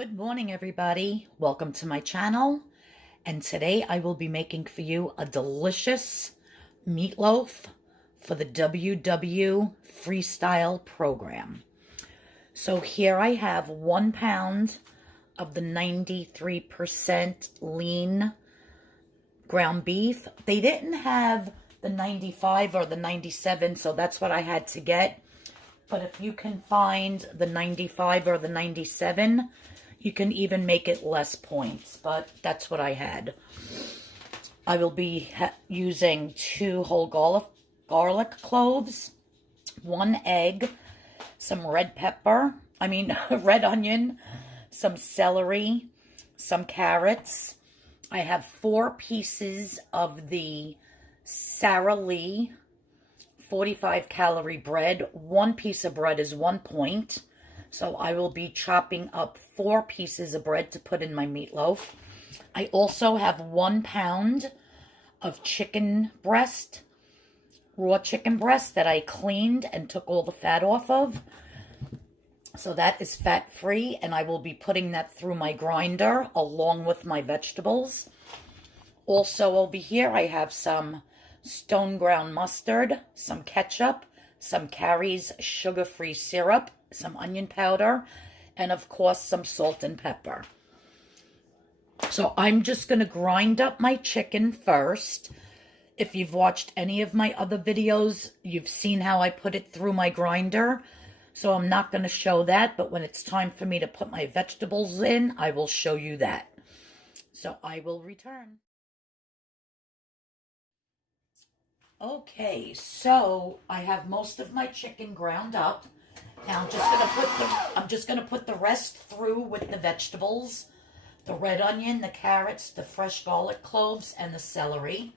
Good morning, everybody. Welcome to my channel. And today I will be making for you a delicious meatloaf for the WW Freestyle program. So here I have 1 pound of the 93% lean ground beef. They didn't have the 95 or the 97, so that's what I had to get. But if you can find the 95 or the 97, you can even make it less points, but that's what I had. I will be using 2 whole garlic cloves, 1 egg, some red onion, some celery, some carrots. I have 4 pieces of the Sara Lee 45 calorie bread. 1 piece of bread is 1 point. So I will be chopping up 4 pieces of bread to put in my meatloaf. I also have 1 pound of chicken breast, raw chicken breast that I cleaned and took all the fat off of. So that is fat free, and I will be putting that through my grinder along with my vegetables. Also over here I have some stone ground mustard, some ketchup, some Carys sugar-free syrup, some onion powder, and of course some salt and pepper. So I'm just going to grind up my chicken first. If you've watched any of my other videos, you've seen how I put it through my grinder. So I'm not going to show that, but when it's time for me to put my vegetables in, I will show you that. So I will return. Okay, so I have most of my chicken ground up. Now I'm just gonna put the rest through with the vegetables, the red onion, the carrots, the fresh garlic cloves, and the celery.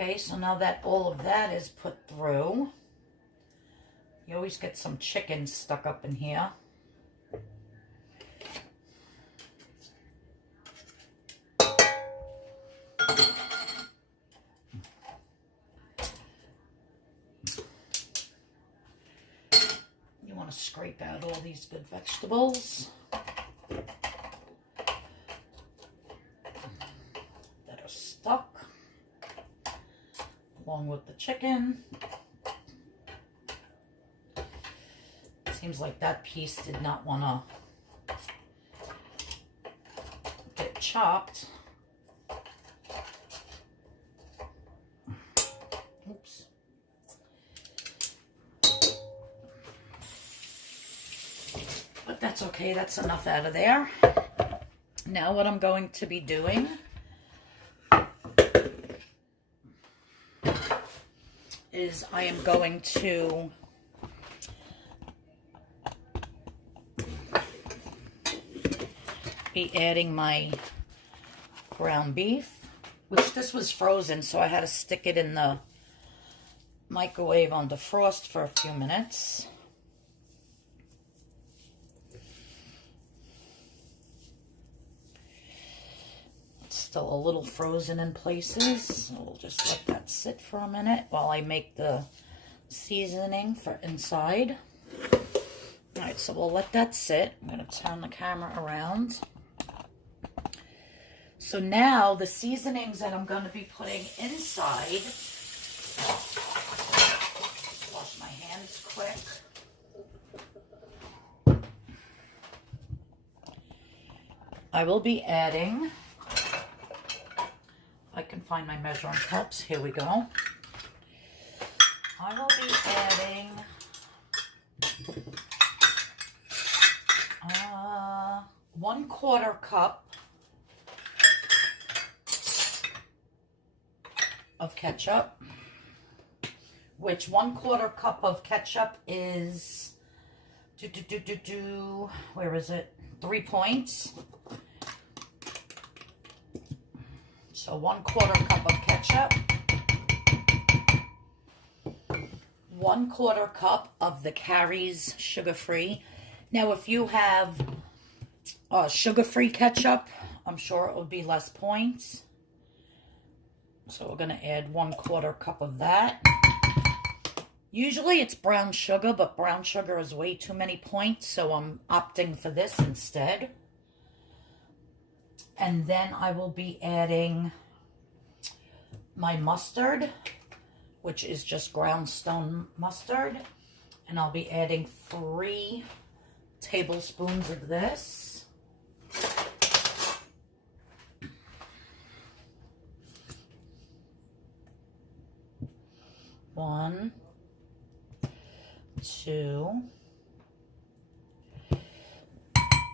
Okay, so now that all of that is put through, you always get some chicken stuck up in here. You want to scrape out all these good vegetables that are stuck, along with the chicken. Seems like that piece did not want to get chopped. Oops. But that's okay, that's enough out of there. Now what I'm going to be doing is I am going to be adding my ground beef, which this was frozen, so I had to stick it in the microwave on defrost for a few minutes. still a little frozen in places. So we'll just let that sit for a minute while I make the seasoning for inside. All right, so we'll let that sit. I'm going to turn the camera around. So now the seasonings that I'm going to be putting inside, wash my hands quick. I will be adding, I can find my measuring cups, here we go. I will be adding 1/4 cup of ketchup, which 1/4 cup of ketchup is, where is it? 3 points. So 1/4 cup of ketchup, 1/4 cup of the Carys sugar-free. Now, if you have sugar-free ketchup, I'm sure it would be less points. So we're going to add 1/4 cup of that. Usually it's brown sugar, but brown sugar is way too many points, so I'm opting for this instead. And then I will be adding my mustard, which is just ground stone mustard. And I'll be adding 3 tablespoons of this. One, 2,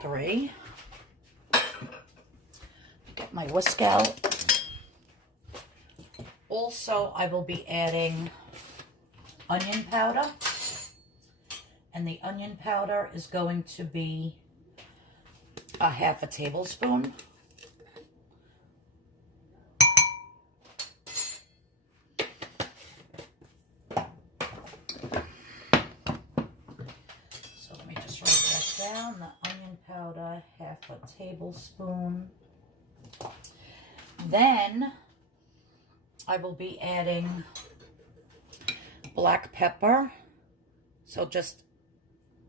3. Get my whisk out. Also, I will be adding onion powder. And the onion powder is going to be a 1/2 tablespoon. So let me just write that down. The onion powder, 1/2 tablespoon. Then I will be adding black pepper. So just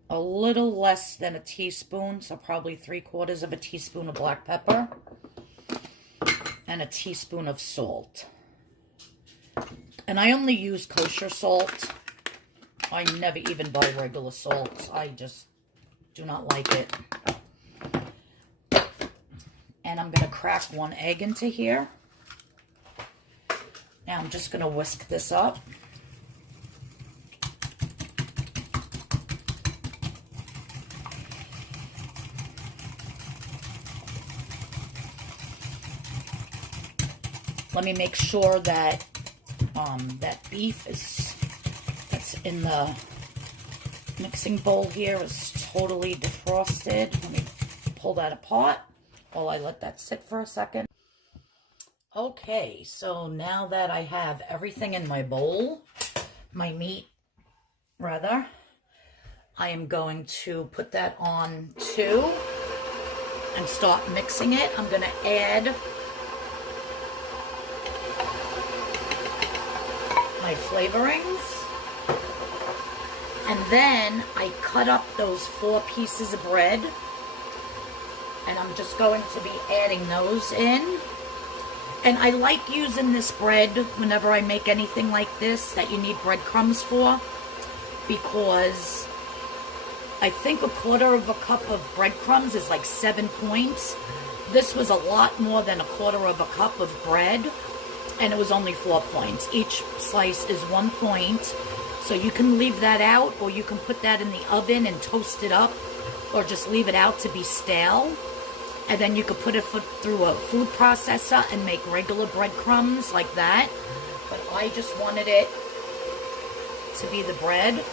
a little less than a teaspoon, so probably 3/4 of a teaspoon of black pepper, and a teaspoon of salt. And I only use kosher salt. I never even buy regular salt. I just do not like it. And I'm going to crack 1 egg into here. Now I'm just going to whisk this up. Let me make sure that that beef that's in the mixing bowl here is totally defrosted. Let me pull that apart while I let that sit for a second. Okay, so now that I have everything in my bowl, my meat rather, I am going to put that on too and start mixing it. I'm going to add my flavorings, and then I cut up those 4 pieces of bread, and I'm just going to be adding those in. And I like using this bread whenever I make anything like this that you need breadcrumbs for, because I think 1/4 cup of breadcrumbs is like 7 points. This was a lot more than 1/4 cup of bread, and it was only 4 points. Each slice is 1 point, so you can leave that out, or you can put that in the oven and toast it up, or just leave it out to be stale. And then you could put it through a food processor and make regular breadcrumbs like that. But I just wanted it to be the bread.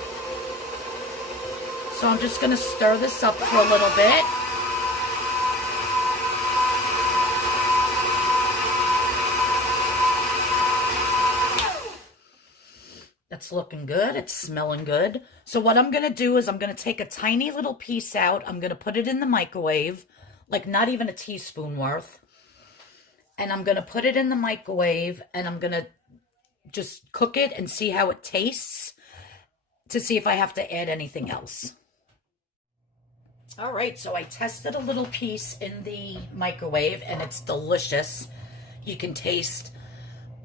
So I'm just going to stir this up for a little bit. That's looking good. It's smelling good. So what I'm going to do is I'm going to take a tiny little piece out. I'm going to put it in the microwave, like not even a teaspoon worth. And I'm going to put it in the microwave, and I'm going to just cook it and see how it tastes to see if I have to add anything else. All right, so I tested a little piece in the microwave, and it's delicious. You can taste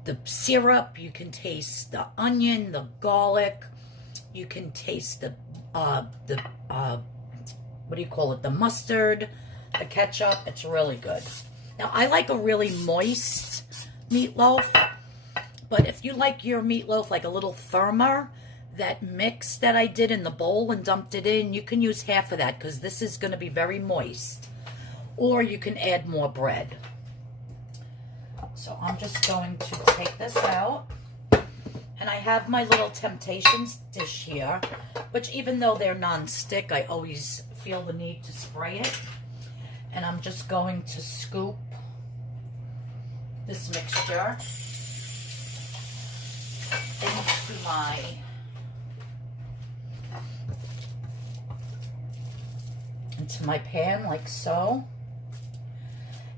the syrup, you can taste the onion, the garlic, you can taste the what do you call it? The mustard, the ketchup. It's really good. Now, I like a really moist meatloaf, but if you like your meatloaf like a little firmer, that mix that I did in the bowl and dumped it in, you can use half of that because this is going to be very moist. Or you can add more bread. So I'm just going to take this out. And I have my little Temptations dish here, which even though they're non-stick, I always feel the need to spray it. And I'm just going to scoop this mixture into my pan like so.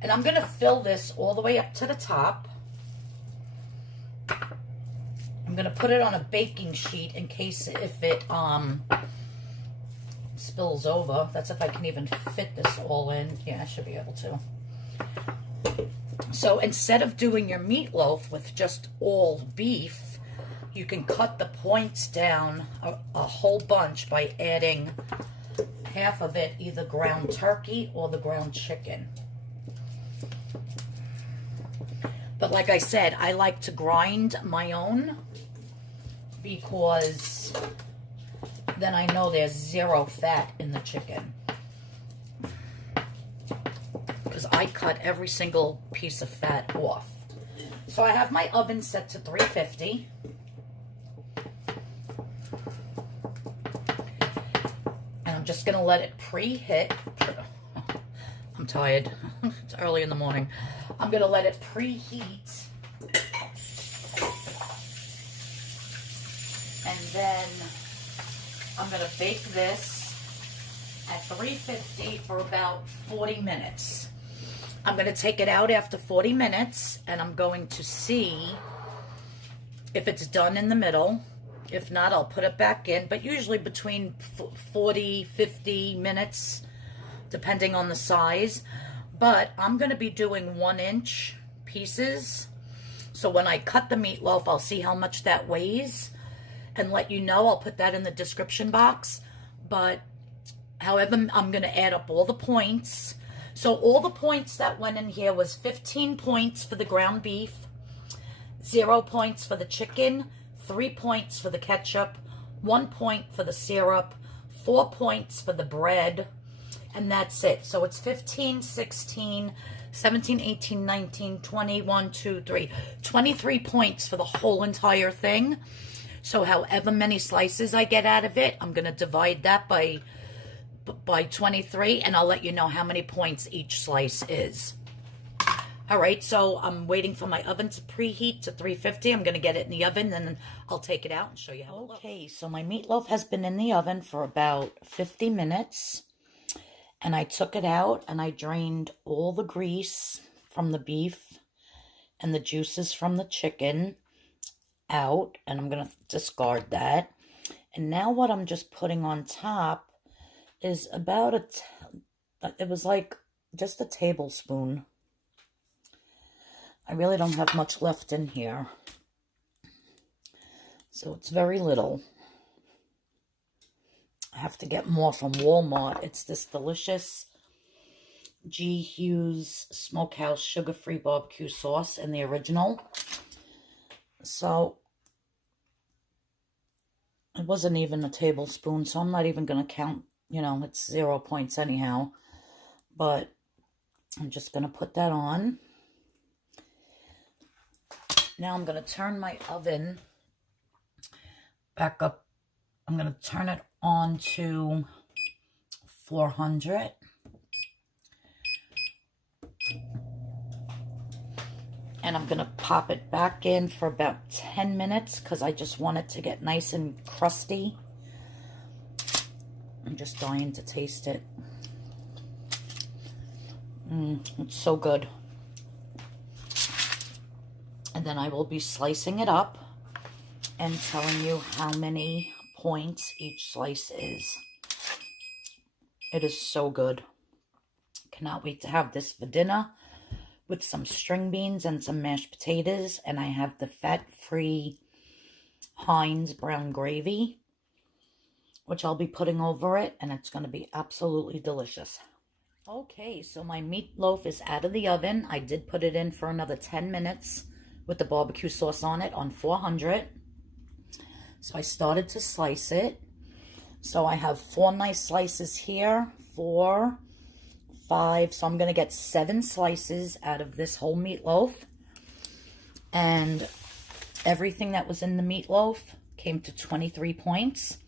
And I'm going to fill this all the way up to the top. I'm going to put it on a baking sheet in case if it spills over. That's if I can even fit this all in. Yeah, I should be able to. So instead of doing your meatloaf with just all beef, you can cut the points down a whole bunch by adding half of it either ground turkey or the ground chicken. But like I said, I like to grind my own because then I know there's zero fat in the chicken. Because I cut every single piece of fat off. So I have my oven set to 350. And I'm just going to let it preheat. I'm tired. It's early in the morning. I'm going to let it preheat. And then I'm going to bake this at 350 for about 40 minutes. I'm going to take it out after 40 minutes, and I'm going to see if it's done in the middle. If not, I'll put it back in, but usually between 40, 50 minutes, depending on the size. But I'm going to be doing 1-inch pieces. So when I cut the meatloaf, I'll see how much that weighs and let you know. I'll put that in the description box. But however, I'm going to add up all the points. So all the points that went in here was 15 points for the ground beef, 0 points for the chicken, 3 points for the ketchup, 1 point for the syrup, 4 points for the bread, and that's it. So it's 15, 16, 17, 18, 19, 20, 1, 2, 3, 23 points for the whole entire thing. So however many slices I get out of it, I'm going to divide that by 23, and I'll let you know how many points each slice is. All right, so I'm waiting for my oven to preheat to 350. I'm going to get it in the oven, and then I'll take it out and show you how it looks. Okay, so my meatloaf has been in the oven for about 50 minutes, and I took it out, and I drained all the grease from the beef and the juices from the chicken out, and I'm going to discard that. And now what I'm just putting on top is about it was like just a tablespoon. I really don't have much left in here. So it's very little. I have to get more from Walmart. It's this delicious G.Hughes Smokehouse sugar-free barbecue sauce in the original. So it wasn't even a tablespoon, so I'm not even going to count. You know, it's 0 points anyhow. But I'm just going to put that on. Now I'm going to turn my oven back up. I'm going to turn it on to 400. And I'm going to pop it back in for about 10 minutes because I just want it to get nice and crusty. I'm just dying to taste it. It's so good. And then I will be slicing it up and telling you how many points each slice is. It is so good. Cannot wait to have this for dinner with some string beans and some mashed potatoes. And I have the fat-free Heinz brown gravy, which I'll be putting over it, and it's going to be absolutely delicious. Okay, so my meatloaf is out of the oven. I did put it in for another 10 minutes with the barbecue sauce on it on 400. So I started to slice it. So I have 4 nice slices here, 4, 5. So I'm going to get 7 slices out of this whole meatloaf. And everything that was in the meatloaf came to 23 points,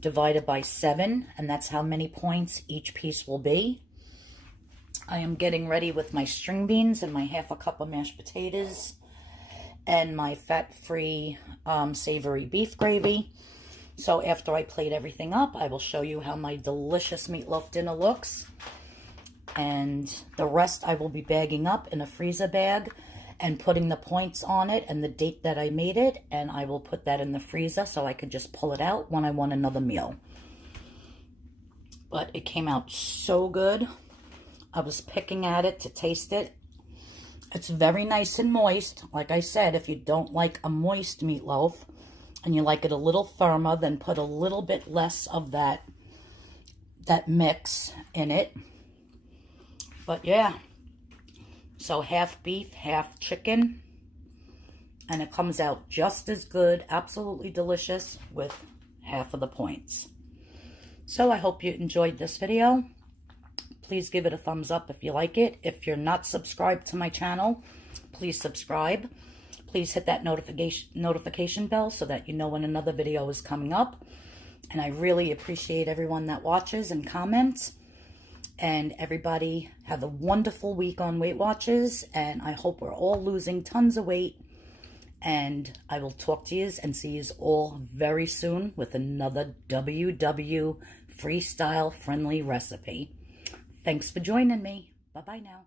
divided by 7, and that's how many points each piece will be. I am getting ready with my string beans and my half a cup of mashed potatoes and my fat-free savory beef gravy. So after I plate everything up, I will show you how my delicious meatloaf dinner looks. And the rest I will be bagging up in a freezer bag and putting the points on it and the date that I made it. And I will put that in the freezer so I could just pull it out when I want another meal. But it came out so good. I was picking at it to taste it. It's very nice and moist. Like I said, if you don't like a moist meatloaf and you like it a little firmer, then put a little bit less of that mix in it. But yeah, so half beef, half chicken, and it comes out just as good, absolutely delicious with half of the points. So I hope you enjoyed this video. Please give it a thumbs up if you like it. If you're not subscribed to my channel, please subscribe. Please hit that notification bell so that you know when another video is coming up. And I really appreciate everyone that watches and comments. And everybody have a wonderful week on Weight Watchers. And I hope we're all losing tons of weight. And I will talk to you and see you all very soon with another WW Freestyle friendly recipe. Thanks for joining me. Bye-bye now.